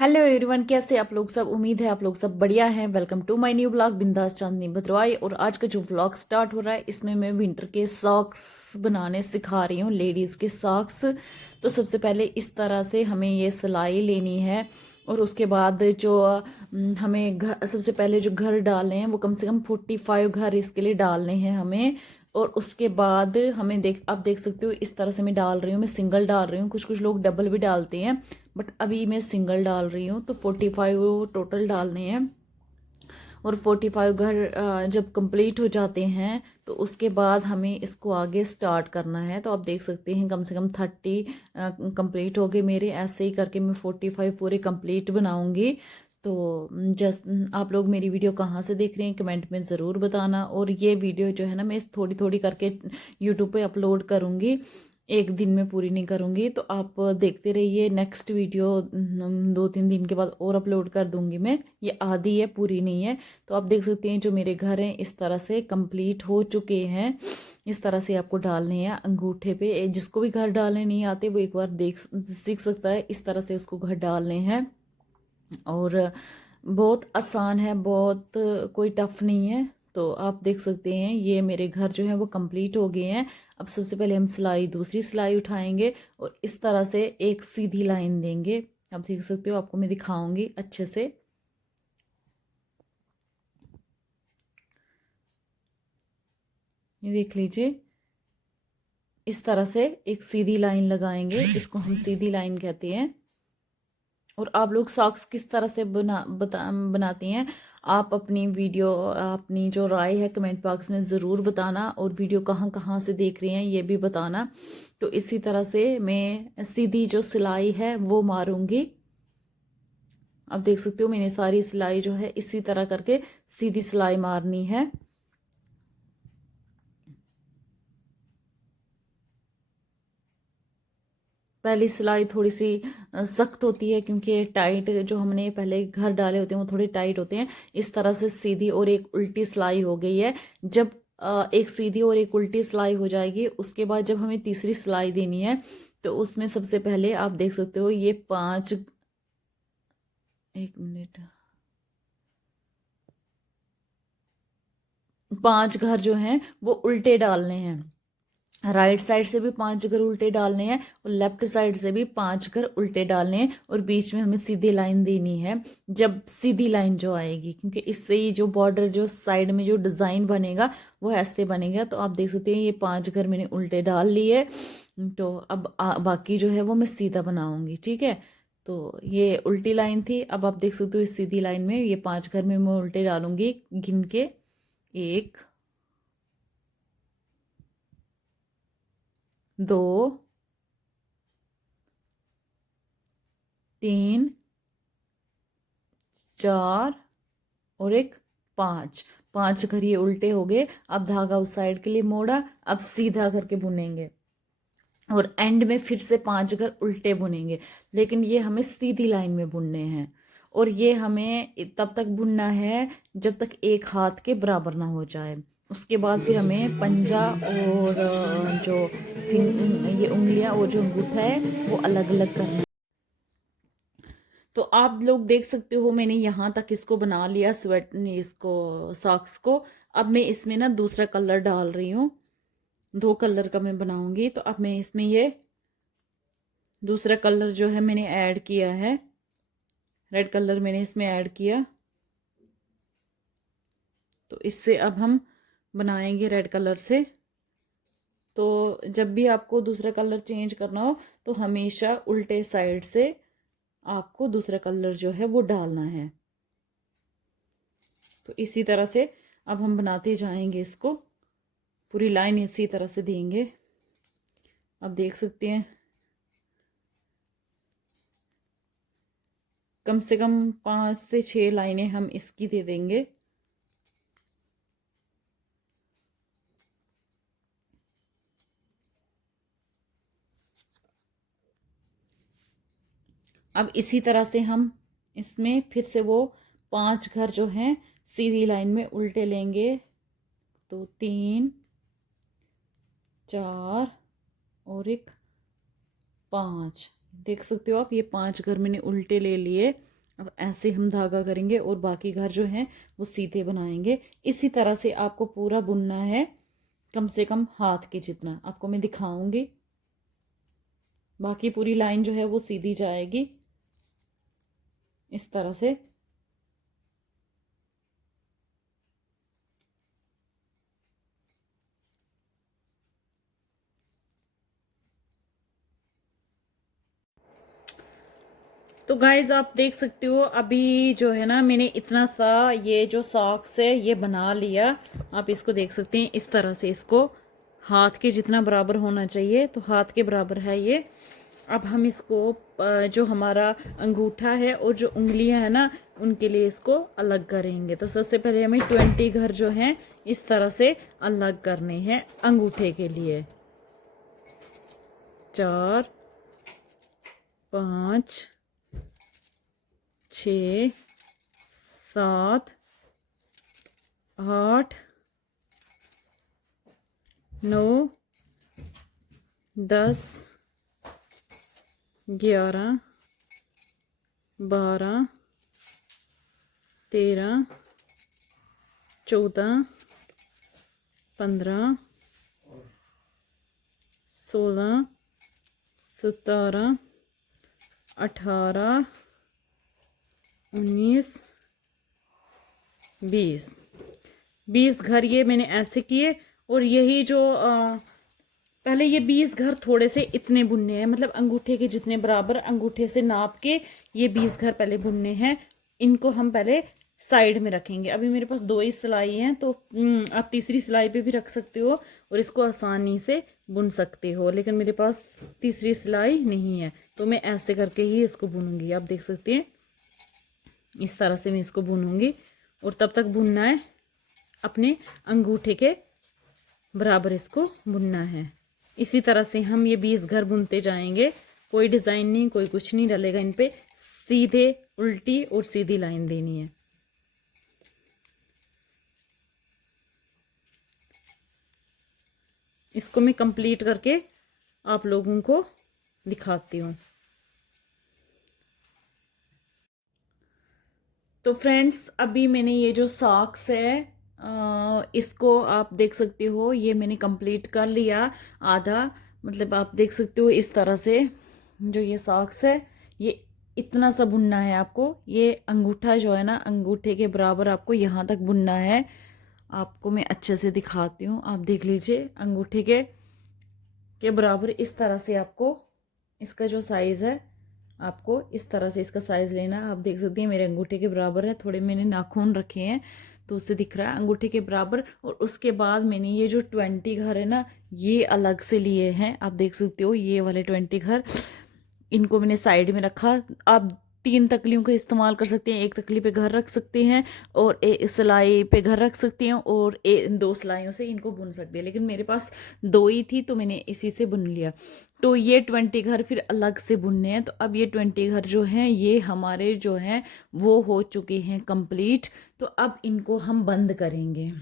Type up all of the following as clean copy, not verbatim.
Hello everyone, कैसे आप लोग सब। उम्मीद है आप लोग सब बढ़िया हैं। Welcome to my new blog बिंदास चांदनी भद्रवाही। और आज का जो व्लॉग स्टार्ट हो रहा है इसमें मैं विंटर के सॉक्स बनाने सिखा रही हूँ, लेडीज़ के सॉक्स। तो सबसे पहले इस तरह से हमें ये सिलाई लेनी है और उसके बाद जो हमें घर, सबसे पहले जो घर डालने हैं वो कम से कम 45 घर इसके लिए डालने हैं हमें। और उसके बाद हमें आप देख सकते हो इस तरह से मैं डाल रही हूँ। मैं सिंगल डाल रही हूँ, कुछ कुछ लोग डबल भी डालते हैं, बट अभी मैं सिंगल डाल रही हूँ। तो 45 टोटल डालने हैं। और 45 घर जब कंप्लीट हो जाते हैं तो उसके बाद हमें इसको आगे स्टार्ट करना है। तो आप देख सकते हैं कम से कम 30 कंप्लीट हो गए मेरे। ऐसे ही करके मैं 45 पूरे कंप्लीट बनाऊंगी। तो जस्ट आप लोग मेरी वीडियो कहाँ से देख रहे हैं कमेंट में ज़रूर बताना। और ये वीडियो जो है ना मैं थोड़ी थोड़ी करके यूट्यूब पे अपलोड करूँगी, एक दिन में पूरी नहीं करूँगी। तो आप देखते रहिए, नेक्स्ट वीडियो 2-3 दिन के बाद और अपलोड कर दूँगी मैं। ये आधी है, पूरी नहीं है। तो आप देख सकते हैं जो मेरे घर हैं इस तरह से कंप्लीट हो चुके हैं। इस तरह से आपको डालने हैं अंगूठे पे। जिसको भी घर डालने नहीं आते वो एक बार सीख सकता है। इस तरह से उसको घर डालने हैं और बहुत आसान है, बहुत कोई टफ नहीं है। तो आप देख सकते हैं ये मेरे घर जो है वो कंप्लीट हो गए हैं। अब सबसे पहले हम दूसरी सिलाई उठाएंगे और इस तरह से एक सीधी लाइन देंगे। आप देख सकते हो, आपको मैं दिखाऊंगी अच्छे से। ये देख लीजिए, इस तरह से एक सीधी लाइन लगाएंगे, इसको हम सीधी लाइन कहते हैं। और आप लोग सॉक्स किस तरह से बनाती हैं, आप अपनी वीडियो, अपनी जो राय है कमेंट बॉक्स में ज़रूर बताना। और वीडियो कहाँ कहाँ से देख रहे हैं ये भी बताना। तो इसी तरह से मैं सीधी जो सिलाई है वो मारूंगी। आप देख सकते हो मैंने सारी सिलाई जो है इसी तरह करके सीधी सिलाई मारनी है। पहली सिलाई थोड़ी सी सख्त होती है क्योंकि टाइट, जो हमने पहले घर डाले होते हैं वो थोड़े टाइट होते हैं। इस तरह से सीधी और एक उल्टी सिलाई हो गई है। जब एक सीधी और एक उल्टी सिलाई हो जाएगी उसके बाद जब हमें तीसरी सिलाई देनी है तो उसमें सबसे पहले आप देख सकते हो ये 5, एक मिनट, 5 घर जो हैं वो उल्टे डालने हैं। राइट साइड से भी 5 घर उल्टे डालने हैं और लेफ्ट साइड से भी 5 घर उल्टे डालने हैं। और बीच में हमें सीधी लाइन देनी है। जब सीधी लाइन जो आएगी, क्योंकि इससे ही जो बॉर्डर, जो साइड में जो डिज़ाइन बनेगा वो ऐसे बनेगा। तो आप देख सकते हैं ये 5 घर मैंने उल्टे डाल लिए। तो अब बाकी जो है वो मैं सीधा बनाऊंगी, ठीक है। तो ये उल्टी लाइन थी। अब आप देख सकते हो इस सीधी लाइन में ये 5 घर में मैं उल्टे डालूंगी गिन के। 1, 2, 3, 4 और एक 5। 5 घर ये उल्टे हो गए। अब धागा उस साइड के लिए मोड़ा, अब सीधा करके बुनेंगे और एंड में फिर से 5 घर उल्टे बुनेंगे। लेकिन ये हमें सीधी लाइन में बुनने हैं। और ये हमें तब तक बुनना है जब तक एक हाथ के बराबर ना हो जाए। उसके बाद फिर हमें पंजा और जो ये उंगलियां और जो अंगूठा है वो अलग अलग करना है। तो आप लोग देख सकते हो मैंने यहाँ तक इसको बना लिया, इसको सॉक्स को। अब मैं इसमें ना दूसरा कलर डाल रही हूँ। 2 कलर का मैं बनाऊंगी। तो अब मैं इसमें ये दूसरा कलर जो है मैंने ऐड किया है, रेड कलर मैंने इसमें ऐड किया। तो इससे अब हम बनाएंगे रेड कलर से। तो जब भी आपको दूसरा कलर चेंज करना हो तो हमेशा उल्टे साइड से आपको दूसरा कलर जो है वो डालना है। तो इसी तरह से अब हम बनाते जाएंगे इसको, पूरी लाइन इसी तरह से देंगे। आप देख सकते हैं कम से कम 5 से 6 लाइनें हम इसकी दे देंगे। अब इसी तरह से हम इसमें फिर से वो 5 घर जो हैं सीधी लाइन में उल्टे लेंगे। तो 3, 4 और एक 5। देख सकते हो आप, ये 5 घर मैंने उल्टे ले लिए। अब ऐसे हम धागा करेंगे और बाकी घर जो हैं वो सीधे बनाएंगे। इसी तरह से आपको पूरा बुनना है, कम से कम हाथ के जितना। आपको मैं दिखाऊंगी, बाकी पूरी लाइन जो है वो सीधी जाएगी इस तरह से। तो गाइज आप देख सकते हो अभी जो है ना, मैंने इतना सा ये जो सॉक्स है ये बना लिया। आप इसको देख सकते हैं इस तरह से, इसको हाथ के जितना बराबर होना चाहिए, तो हाथ के बराबर है ये। अब हम इसको जो हमारा अंगूठा है और जो उंगलियां है ना, उनके लिए इसको अलग करेंगे। तो सबसे पहले हमें 20 घर जो हैं इस तरह से अलग करने हैं अंगूठे के लिए। 4 5 6 7 8 9 10 11 12 13 14 15 16 17 18 19 20 घर ये मैंने ऐसे किए। और यही जो पहले ये 20 घर थोड़े से इतने बुनने हैं, मतलब अंगूठे के जितने बराबर, अंगूठे से नाप के ये 20 घर पहले बुनने हैं। इनको हम पहले साइड में रखेंगे। अभी मेरे पास 2 ही सिलाई हैं, तो आप तीसरी सिलाई पे भी रख सकते हो और इसको आसानी से बुन सकते हो, लेकिन मेरे पास तीसरी सिलाई नहीं है, तो मैं ऐसे करके ही इसको बुनूंगी। आप देख सकते हैं इस तरह से मैं इसको बुनूंगी। और तब तक बुनना है अपने अंगूठे के बराबर, इसको बुनना है। इसी तरह से हम ये 20 घर बुनते जाएंगे। कोई डिज़ाइन नहीं, कोई कुछ नहीं डलेगा इन पे, सीधे उल्टी और सीधी लाइन देनी है। इसको मैं कंप्लीट करके आप लोगों को दिखाती हूँ। तो फ्रेंड्स अभी मैंने ये जो सॉक्स है इसको आप देख सकते हो, ये मैंने कंप्लीट कर लिया आधा। मतलब आप देख सकते हो इस तरह से जो ये सॉक्स है ये इतना सा बुनना है आपको। ये अंगूठा जो है ना, अंगूठे के बराबर आपको यहाँ तक बुनना है। आपको मैं अच्छे से दिखाती हूँ, आप देख लीजिए अंगूठे के बराबर इस तरह से आपको इसका जो साइज़ है, आपको इस तरह से इसका साइज़ लेना। आप देख सकते हैं मेरे अंगूठे के बराबर है। थोड़े मैंने नाखून रखे हैं तो उससे दिख रहा है अंगूठे के बराबर। और उसके बाद मैंने ये जो 20 घर है ना, ये अलग से लिए हैं। आप देख सकते हो ये वाले 20 घर, इनको मैंने साइड में रखा। आप 3 तकलियों का इस्तेमाल कर सकते हैं। एक तकली पे घर रख सकते हैं और एक सिलाई पे घर रख सकते हैं और 2 सिलाइयों से इनको बुन सकते हैं, लेकिन मेरे पास 2 ही थी तो मैंने इसी से बुन लिया। तो ये 20 घर फिर अलग से बुनने हैं। तो अब ये 20 घर जो हैं ये हमारे जो हैं वो हो चुके हैं कंप्लीट। तो अब इनको हम बंद करेंगे।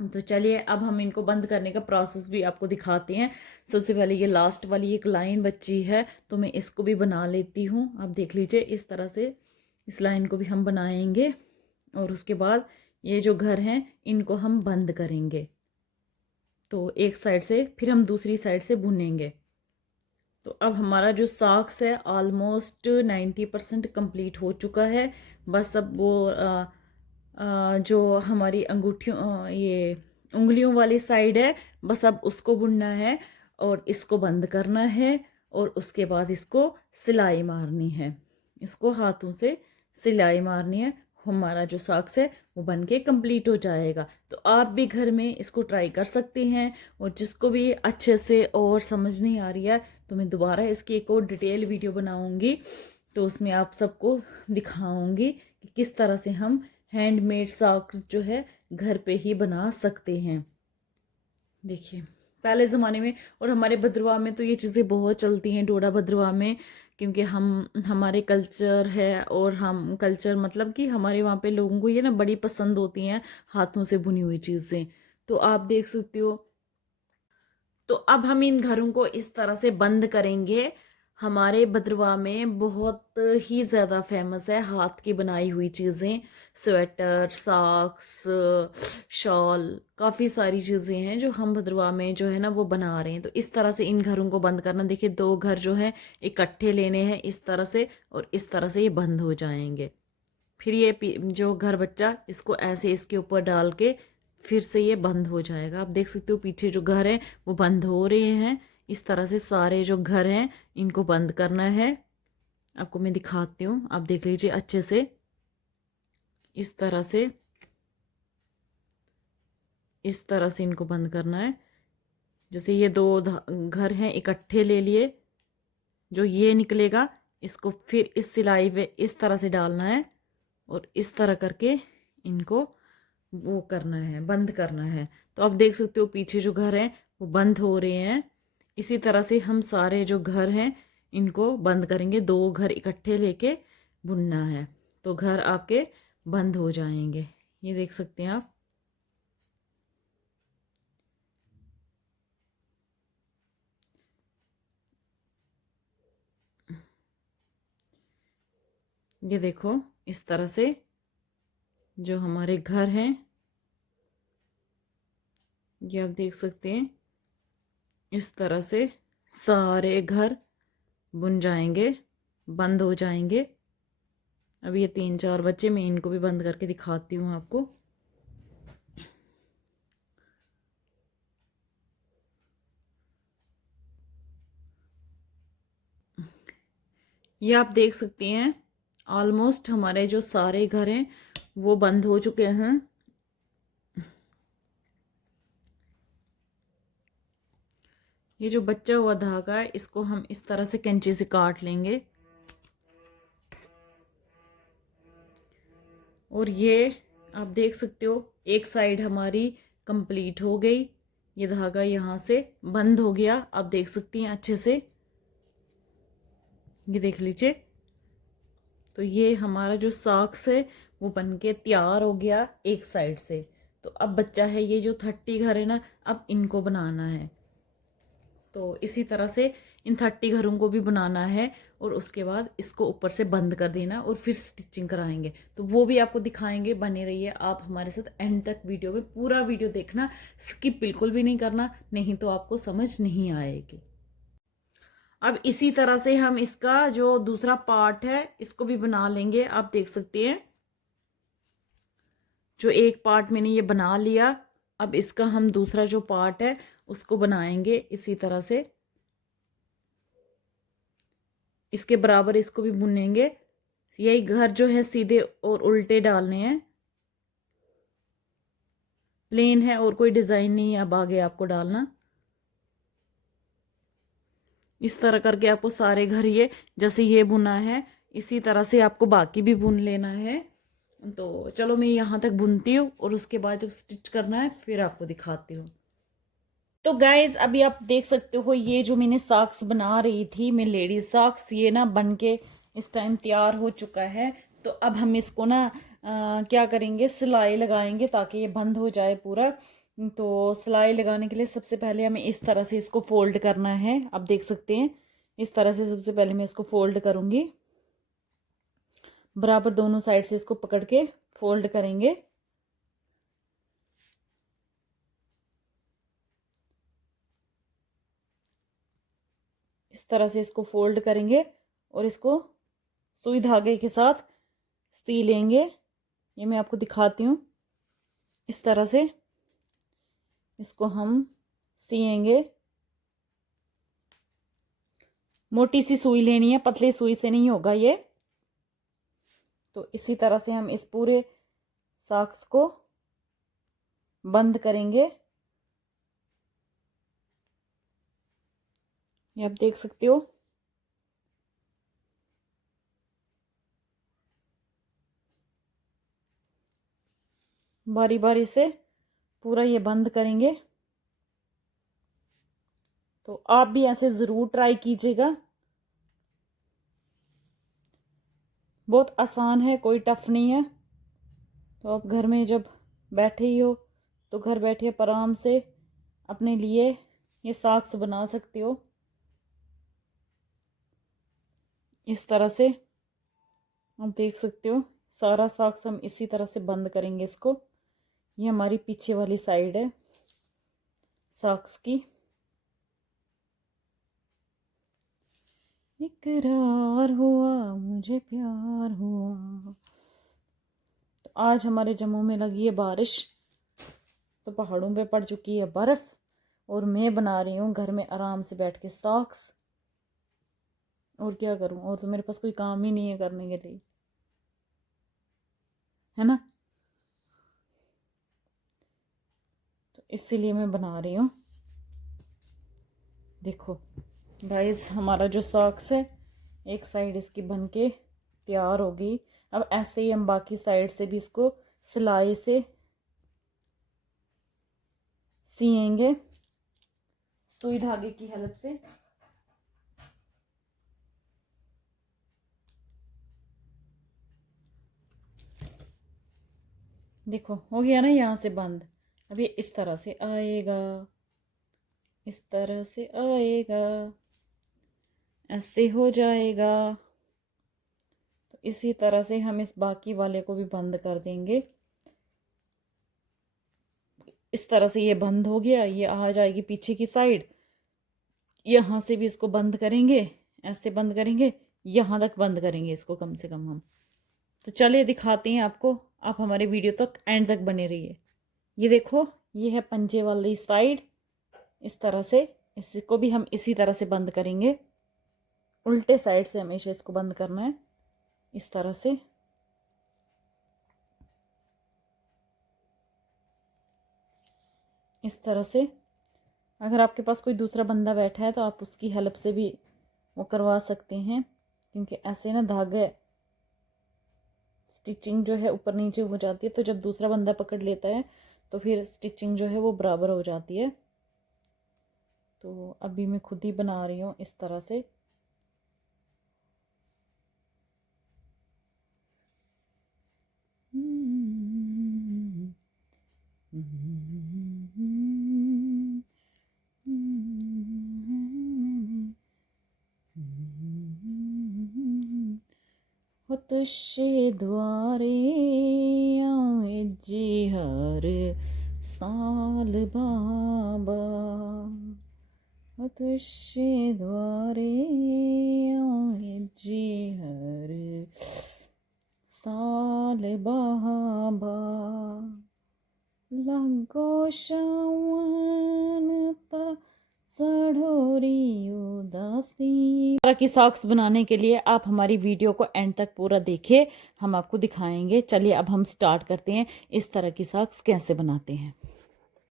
तो चलिए अब हम इनको बंद करने का प्रोसेस भी आपको दिखाते हैं। सबसे पहले ये लास्ट वाली एक लाइन बची है, तो मैं इसको भी बना लेती हूँ। आप देख लीजिए इस तरह से इस लाइन को भी हम बनाएंगे और उसके बाद ये जो घर हैं इनको हम बंद करेंगे। तो एक साइड से फिर हम दूसरी साइड से बुनेंगे। तो अब हमारा जो सॉक्स है ऑलमोस्ट 90% कंप्लीट हो चुका है। बस अब वो जो हमारी अंगूठियों ये उंगलियों वाली साइड है, बस अब उसको बुनना है और इसको बंद करना है और उसके बाद इसको सिलाई मारनी है। इसको हाथों से सिलाई मारनी है। हमारा जो सॉक्स है वो बन के कंप्लीट हो जाएगा। तो आप भी घर में इसको ट्राई कर सकते हैं। और जिसको भी अच्छे से और समझ नहीं आ रही है तो मैं दोबारा इसकी एक और डिटेल वीडियो बनाऊंगी, तो उसमें आप सबको दिखाऊंगी कि किस तरह से हम हैंडमेड सॉक्स जो है घर पे ही बना सकते हैं। देखिए पहले ज़माने में और हमारे भद्रवाह में तो ये चीज़ें बहुत चलती हैं, डोडा भद्रवाह में, क्योंकि हमारे कल्चर है। और हम कल्चर मतलब कि हमारे वहाँ पे लोगों को ये ना बड़ी पसंद होती हैं हाथों से बुनी हुई चीज़ें। तो आप देख सकते हो। तो अब हम इन घरों को इस तरह से बंद करेंगे। हमारे भद्रवाह में बहुत ही ज़्यादा फेमस है हाथ की बनाई हुई चीज़ें, स्वेटर, सॉक्स, शॉल, काफ़ी सारी चीज़ें हैं जो हम भद्रवाह में जो है ना वो बना रहे हैं। तो इस तरह से इन घरों को बंद करना, देखिए 2 घर जो है इकट्ठे लेने हैं इस तरह से, और इस तरह से ये बंद हो जाएंगे। फिर ये जो घर बच्चा इसको ऐसे इसके ऊपर डाल के फिर से ये बंद हो जाएगा। आप देख सकते हो पीछे जो घर है वो बंद हो रहे हैं। इस तरह से सारे जो घर हैं इनको बंद करना है। आपको मैं दिखाती हूँ, आप देख लीजिए अच्छे से। इस तरह से इनको बंद करना है। जैसे ये 2 घर हैं इकट्ठे ले लिए, जो ये निकलेगा इसको फिर इस सिलाई पे इस तरह से डालना है और इस तरह करके इनको वो करना है, बंद करना है। तो आप देख सकते हो पीछे जो घर हैं वो बंद हो रहे हैं। इसी तरह से हम सारे जो घर हैं इनको बंद करेंगे। 2 घर इकट्ठे लेके बुनना है तो घर आपके बंद हो जाएंगे। ये देख सकते हैं आप। ये देखो इस तरह से जो हमारे घर हैं ये आप देख सकते हैं। इस तरह से सारे घर बुन जाएंगे, बंद हो जाएंगे। अब ये 3-4 बच्चे, मैं इनको भी बंद करके दिखाती हूँ आपको। ये आप देख सकते हैं ऑलमोस्ट हमारे जो सारे घर हैं वो बंद हो चुके हैं। ये जो बचा हुआ धागा है इसको हम इस तरह से कैंची से काट लेंगे। और ये आप देख सकते हो एक साइड हमारी कंप्लीट हो गई। ये धागा यहाँ से बंद हो गया, आप देख सकती हैं अच्छे से। ये देख लीजिए। तो ये हमारा जो सॉक्स है वो बन के तैयार हो गया एक साइड से। तो अब बच्चा है ये जो 30 घर है ना, अब इनको बनाना है। तो इसी तरह से इन 30 घरों को भी बनाना है और उसके बाद इसको ऊपर से बंद कर देना और फिर स्टिचिंग कराएंगे। तो वो भी आपको दिखाएंगे, बने रहिए आप हमारे साथ एंड तक वीडियो में। पूरा वीडियो देखना, स्किप बिल्कुल भी नहीं करना, नहीं तो आपको समझ नहीं आएगी। अब इसी तरह से हम इसका जो दूसरा पार्ट है इसको भी बना लेंगे। आप देख सकते हैं जो एक पार्ट मैंने ये बना लिया, अब इसका हम दूसरा जो पार्ट है उसको बनाएंगे इसी तरह से। इसके बराबर इसको भी बुनेंगे। यही घर जो है सीधे और उल्टे डालने हैं, प्लेन है और कोई डिजाइन नहीं है अब आगे आपको डालना। इस तरह करके आपको सारे घर ये जैसे ये बुना है इसी तरह से आपको बाकी भी बुन लेना है। तो चलो मैं यहाँ तक बुनती हूँ और उसके बाद जब स्टिच करना है फिर आपको दिखाती हूँ। तो गाइज अभी आप देख सकते हो ये जो मैंने सॉक्स बना रही थी मैं लेडीज सॉक्स, ये ना बन के इस टाइम तैयार हो चुका है। तो अब हम इसको ना क्या करेंगे, सिलाई लगाएंगे ताकि ये बंद हो जाए पूरा। तो सिलाई लगाने के लिए सबसे पहले हमें इस तरह से इसको फोल्ड करना है। आप देख सकते हैं इस तरह से सबसे पहले मैं इसको फोल्ड करूंगी। बराबर दोनों साइड से इसको पकड़ के फोल्ड करेंगे। इस तरह से इसको फोल्ड करेंगे और इसको सुई धागे के साथ सी लेंगे। ये मैं आपको दिखाती हूँ। इस तरह से इसको हम सिएंगे। मोटी सी सुई लेनी है, पतली सुई से नहीं होगा ये। तो इसी तरह से हम इस पूरे सॉक्स को बंद करेंगे। ये आप देख सकते हो। बारी बारी से पूरा ये बंद करेंगे। तो आप भी ऐसे ज़रूर ट्राई कीजिएगा, बहुत आसान है, कोई टफ नहीं है। तो आप घर में जब बैठे ही हो तो घर बैठे आप आराम से अपने लिए ये सॉक्स बना सकते हो। इस तरह से आप देख सकते हो सारा सॉक्स हम इसी तरह से बंद करेंगे इसको। ये हमारी पीछे वाली साइड है सॉक्स की। इकरार हुआ मुझे प्यार हुआ। तो आज हमारे जम्मू में लगी है बारिश, तो पहाड़ों पे पड़ चुकी है बर्फ़, और मैं बना रही हूँ घर में आराम से बैठ के सॉक्स। और क्या करूँ, और तो मेरे पास कोई काम ही नहीं है करने के लिए, है ना। तो इसीलिए मैं बना रही हूँ। देखो गाइस, हमारा जो सॉक्स है एक साइड इसकी बन के तैयार हो गई। अब ऐसे ही हम बाकी साइड से भी इसको सिलाई से सिएंगे सुई धागे की हेल्प से। देखो हो गया ना यहाँ से बंद। अब ये इस तरह से आएगा, इस तरह से आएगा, ऐसे हो जाएगा। तो इसी तरह से हम इस बाकी वाले को भी बंद कर देंगे। इस तरह से ये बंद हो गया, ये आ जाएगी पीछे की साइड। यहाँ से भी इसको बंद करेंगे, ऐसे बंद करेंगे, यहाँ तक बंद करेंगे इसको कम से कम हम। तो चलिए दिखाते हैं आपको, आप हमारे वीडियो तक एंड तक बने रहिए। ये देखो, ये है पंजे वाली साइड। इस तरह से इसको भी हम इसी तरह से बंद करेंगे। उल्टे साइड से हमेशा इसको बंद करना है, इस तरह से। इस तरह से अगर आपके पास कोई दूसरा बंदा बैठा है तो आप उसकी हेल्प से भी वो करवा सकते हैं, क्योंकि ऐसे ना धागे स्टिचिंग जो है ऊपर नीचे हो जाती है, तो जब दूसरा बंदा पकड़ लेता है तो फिर स्टिचिंग जो है वो बराबर हो जाती है। तो अभी मैं खुद ही बना रही हूँ इस तरह से। हो तुझे द्वारे आए जी हर साल बाबा, हो तुझे द्वारे आए जी हर साल बाबा, लगो शावनता सढ़ोरी उदासी। तरह की सॉक्स बनाने के लिए आप हमारी वीडियो को एंड तक पूरा देखिए, हम आपको दिखाएंगे। चलिए अब हम स्टार्ट करते हैं इस तरह की सॉक्स कैसे बनाते हैं।